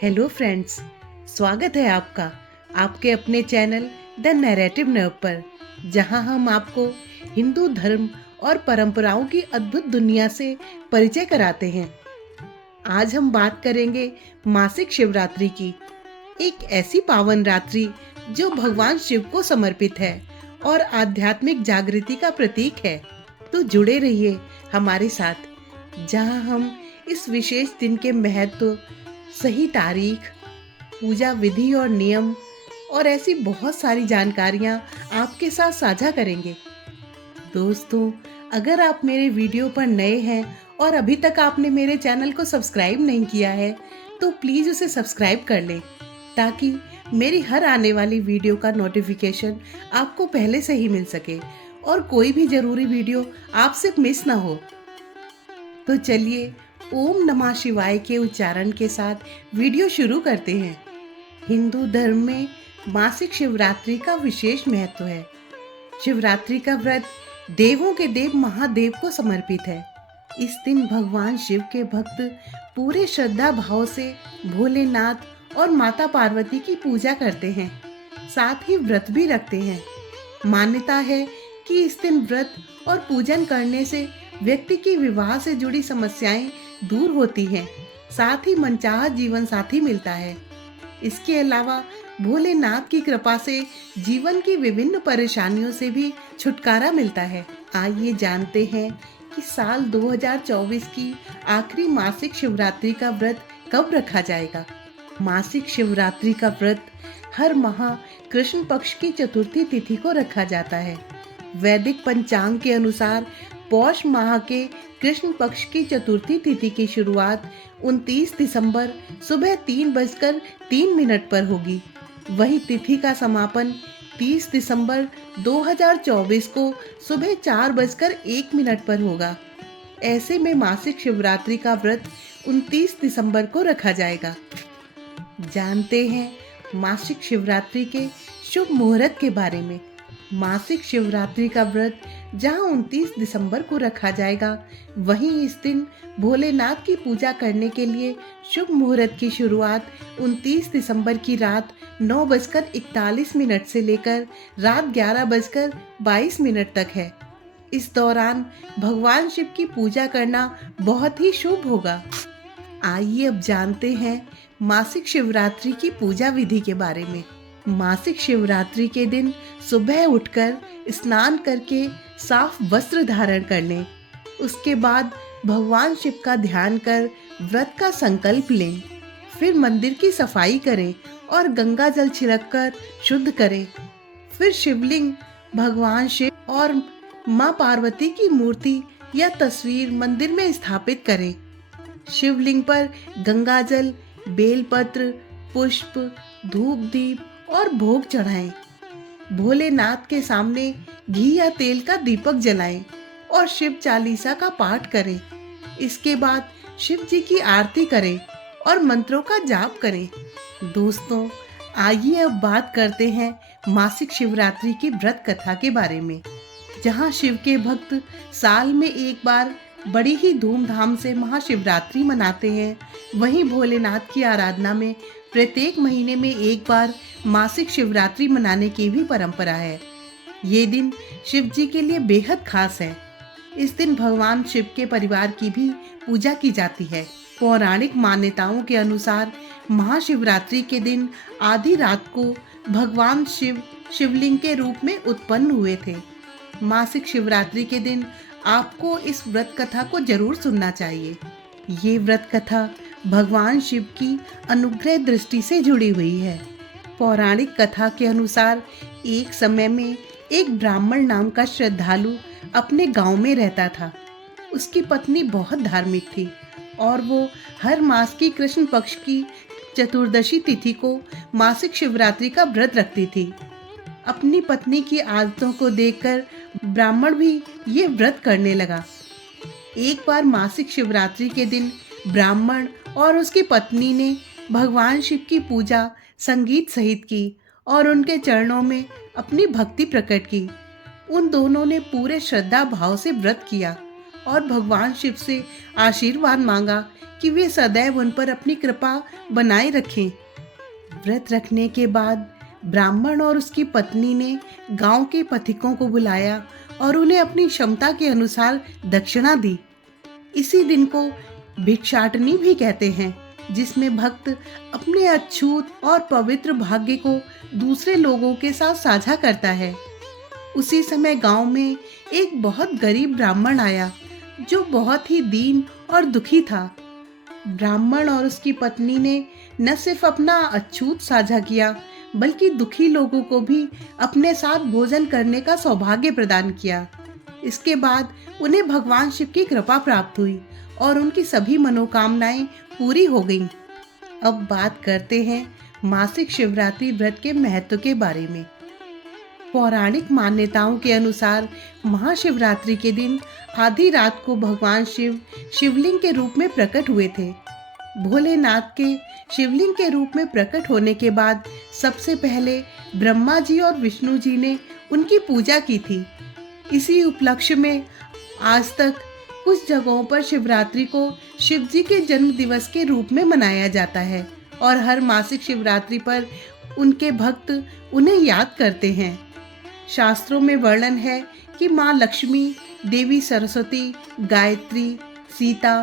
Hello friends, स्वागत है आपका आपके अपने चैनल द नैरेटिव नर्व पर, जहां हम आपको हिंदू धर्म और परंपराओं की अद्भुत दुनिया से परिचय कराते हैं। आज हम बात करेंगे मासिक शिवरात्रि की, एक ऐसी पावन रात्रि जो भगवान शिव को समर्पित है और आध्यात्मिक जागृति का प्रतीक है। तो जुड़े रहिए हमारे साथ, जहां हम इस विशेष दिन के महत्व, सही तारीख, पूजा विधि और नियम और ऐसी बहुत सारी जानकारियां आपके साथ साझा करेंगे। दोस्तों, अगर आप मेरे वीडियो पर नए हैं और अभी तक आपने मेरे चैनल को सब्सक्राइब नहीं किया है, तो प्लीज़ उसे सब्सक्राइब कर लें, ताकि मेरी हर आने वाली वीडियो का नोटिफिकेशन आपको पहले से ही मिल सके और कोई भी ज़रूरी वीडियो आपसे मिस ना हो। तो चलिए, ओम नमः शिवाय के उच्चारण के साथ वीडियो शुरू करते हैं। हिंदू धर्म में मासिक शिवरात्रि का विशेष महत्व है। शिवरात्रि का व्रत देवों के देव महादेव को समर्पित है। इस दिन भगवान शिव के भक्त पूरे श्रद्धा भाव से भोलेनाथ और माता पार्वती की पूजा करते हैं, साथ ही व्रत भी रखते हैं। मान्यता है कि इस दिन व्रत और पूजन करने से व्यक्ति की विवाह से जुड़ी समस्याएं दूर होती हैं, साथ ही मनचाहा जीवन साथी मिलता है। इसके अलावा भोलेनाथ की कृपा से जीवन की विभिन्न परेशानियों से भी छुटकारा मिलता है। आइए जानते हैं कि साल 2024 की आखिरी मासिक शिवरात्रि का व्रत कब रखा जाएगा। मासिक शिवरात्रि का व्रत हर माह कृष्ण पक्ष की चतुर्थी तिथि को रखा जाता है। वैदिक पंचांग के अनुसार पौष माह के कृष्ण पक्ष की चतुर्थी तिथि की शुरुआत 29 दिसंबर सुबह 3:03 पर होगी। वही तिथि का समापन 30 दिसंबर 2024 को सुबह 4:01 पर होगा। ऐसे में मासिक शिवरात्रि का व्रत 29 दिसंबर को रखा जाएगा। जानते हैं मासिक शिवरात्रि के शुभ मुहूर्त के बारे में। मासिक शिवरात्रि का व्रत जहां 29 दिसंबर को रखा जाएगा, वहीं इस दिन भोलेनाथ की पूजा करने के लिए शुभ मुहूर्त की शुरुआत 29 दिसंबर की रात 9:41 से लेकर रात 11:22 तक है। इस दौरान भगवान शिव की पूजा करना बहुत ही शुभ होगा। आइए अब जानते हैं मासिक शिवरात्रि की पूजा विधि के बारे में। मासिक शिवरात्रि के दिन सुबह उठकर स्नान करके साफ वस्त्र धारण कर लें। उसके बाद भगवान शिव का ध्यान कर व्रत का संकल्प लें। फिर मंदिर की सफाई करें और गंगा जल छिड़ककर शुद्ध करें। फिर शिवलिंग, भगवान शिव और माँ पार्वती की मूर्ति या तस्वीर मंदिर में स्थापित करें। शिवलिंग पर गंगा जल, बेलपत्र, पुष्प, धूप दीप और भोग चढ़ाएं। भोलेनाथ के सामने घी या तेल का दीपक जलाएं और शिव चालीसा का पाठ करें। इसके बाद शिव जी की आरती करें और मंत्रों का जाप करें। दोस्तों, आइए अब बात करते हैं मासिक शिवरात्रि की व्रत कथा के बारे में। जहां शिव के भक्त साल में एक बार बड़ी ही धूमधाम से महाशिवरात्रि मनाते हैं, वहीं भोलेनाथ की आराधना में प्रत्येक महीने में एक बार मासिक शिवरात्रि मनाने की भी परंपरा है। ये दिन शिव जी के लिए बेहद खास है। इस दिन भगवान शिव के परिवार की भी पूजा की जाती है। पौराणिक मान्यताओं के अनुसार महाशिवरात्रि के दिन आधी रात को भगवान शिव शिवलिंग के रूप में उत्पन्न हुए थे। मासिक शिवरात्रि के दिन आपको इस व्रत कथा को जरूर सुनना चाहिए। ये व्रत कथा भगवान शिव की अनुग्रह दृष्टि से जुड़ी हुई है। पौराणिक कथा के अनुसार एक समय में एक ब्राह्मण नाम का श्रद्धालु अपने गांव में रहता था। उसकी पत्नी बहुत धार्मिक थी और वो हर मास की कृष्ण पक्ष की चतुर्दशी तिथि को मासिक शिवरात्रि का व्रत रखती थी। अपनी पत्नी की आदतों को देखकर ब्राह्मण भी ये व्रत करने लगा। एक बार मासिक शिवरात्रि के दिन ब्राह्मण और उसकी पत्नी ने भगवान शिव की पूजा संगीत सहित की और उनके चरणों में अपनी भक्ति प्रकट की। उन दोनों ने पूरे श्रद्धा भाव से व्रत किया और भगवान शिव से आशीर्वाद मांगा कि वे सदैव उन पर अपनी कृपा बनाए रखें। व्रत रखने के बाद ब्राह्मण और उसकी पत्नी ने गांव के पथिकों को बुलाया और उन्हें अपनी क्षमता के अनुसार दक्षिणा दी। इसी दिन को भिक्षाटनी भी कहते हैं, जिसमें भक्त अपने अछूत और पवित्र भाग्य को दूसरे लोगों के साथ साझा करता है। उसी समय गांव में एक बहुत गरीब ब्राह्मण आया जो बहुत ही दीन और दुखी था। ब्राह्मण और उसकी पत्नी ने न सिर्फ अपना अछूत साझा किया, बल्कि दुखी लोगों को भी अपने साथ भोजन करने का सौभाग्य प्रदान किया। इसके बाद उन्हें भगवान शिव की कृपा प्राप्त हुई और उनकी सभी मनोकामनाएं पूरी हो गईं। अब बात करते हैं मासिक शिवरात्रि व्रत के महत्व के बारे में। पौराणिक मान्यताओं के अनुसार महाशिवरात्रि के दिन आधी रात को भगवान शिव शिवलिंग के रूप में प्रकट हुए थे। भोलेनाथ के शिवलिंग के रूप में प्रकट होने के बाद सबसे पहले ब्रह्मा जी और विष्णु जी ने उनकी पूजा की थी। इसी उपलक्ष्य में आज तक कुछ जगहों पर शिवरात्रि को शिव जी के जन्म दिवस के रूप में मनाया जाता है और हर मासिक शिवरात्रि पर उनके भक्त उन्हें याद करते हैं। शास्त्रों में वर्णन है कि माँ लक्ष्मी, देवी सरस्वती, गायत्री, सीता,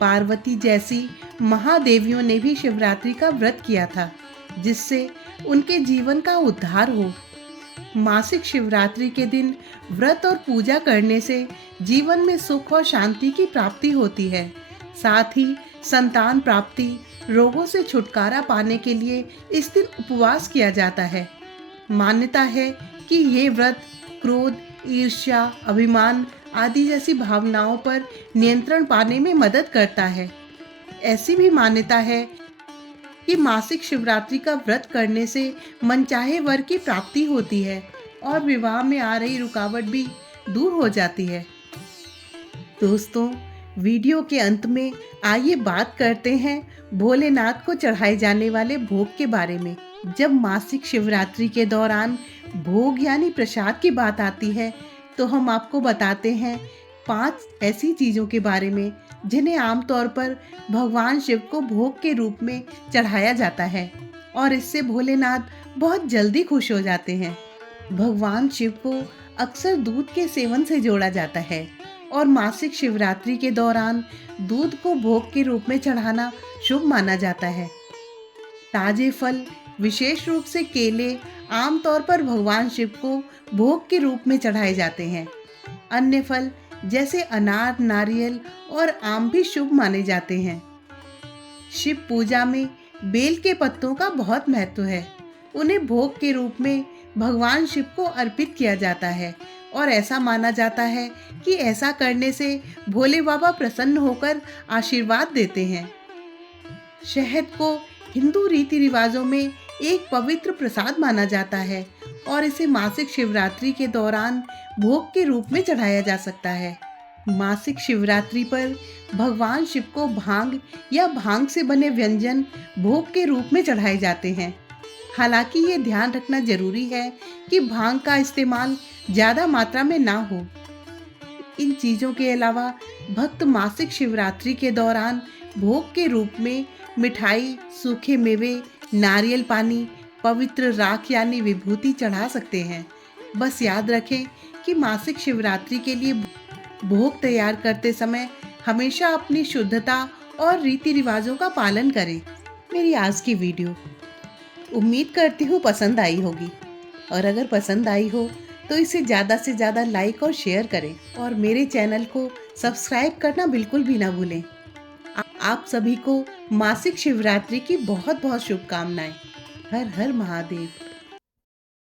पार्वती जैसी महादेवियों ने भी शिवरात्रि का व्रत किया था, जिससे उनके जीवन का उद्धार हो। मासिक शिवरात्रि के दिन व्रत और पूजा करने से जीवन में सुख और शांति की प्राप्ति होती है। साथ ही संतान प्राप्ति, रोगों से छुटकारा पाने के लिए इस दिन उपवास किया जाता है। मान्यता है कि ये व्रत क्रोध, ईर्ष्या, अभिमान आदि जैसी भावनाओं पर नियंत्रण पाने में मदद करता है। ऐसी भी मान्यता है कि मासिक शिवरात्रि का व्रत करने से मनचाहे वर की प्राप्ति होती है और विवाह में आ रही रुकावट भी दूर हो जाती है। दोस्तों, वीडियो के अंत में आइए बात करते हैं भोलेनाथ को चढ़ाए जाने वाले भोग के बारे में। जब मासिक शिवरात्रि के दौरान भोग यानी प्रसाद की बात आती है, तो हम आपको बताते हैं 5 ऐसी चीज़ों के बारे में जिन्हें आमतौर पर भगवान शिव को भोग के रूप में चढ़ाया जाता है और इससे भोलेनाथ बहुत जल्दी खुश हो जाते हैं। भगवान शिव को अक्सर दूध के सेवन से जोड़ा जाता है और मासिक शिवरात्रि के दौरान दूध को भोग के रूप में चढ़ाना शुभ माना जाता है। ताजे फल, विशेष रूप से केले, आमतौर पर भगवान शिव को भोग के रूप में चढ़ाए जाते हैं। अन्य फल जैसे अनार, नारियल और आम भी शुभ माने जाते हैं। शिव पूजा में बेल के पत्तों का बहुत महत्व है। उन्हें भोग के रूप में भगवान शिव को अर्पित किया जाता है और ऐसा माना जाता है कि ऐसा करने से भोले बाबा प्रसन्न होकर आशीर्वाद देते हैं। शहद को हिंदू रीति रिवाजों में एक पवित्र प्रसाद माना जाता है और इसे मासिक शिवरात्रि के दौरान भोग के रूप में चढ़ाया जा सकता है। मासिक शिवरात्रि पर भगवान शिव को भांग या भांग से बने व्यंजन भोग के रूप में चढ़ाए जाते हैं। हालांकि ये ध्यान रखना जरूरी है कि भांग का इस्तेमाल ज़्यादा मात्रा में ना हो। इन चीज़ों के अलावा भक्त मासिक शिवरात्रि के दौरान भोग के रूप में मिठाई, सूखे मेवे, नारियल पानी, पवित्र राख यानी विभूति चढ़ा सकते हैं। बस याद रखें कि मासिक शिवरात्रि के लिए भोग तैयार करते समय हमेशा अपनी शुद्धता और रीति रिवाजों का पालन करें। मेरी आज की वीडियो उम्मीद करती हूँ पसंद आई होगी और अगर पसंद आई हो तो इसे ज़्यादा से ज़्यादा लाइक और शेयर करें और मेरे चैनल को सब्सक्राइब करना बिल्कुल भी ना भूलें। आप सभी को मासिक शिवरात्रि की बहुत बहुत शुभकामनाएं। हर हर महादेव।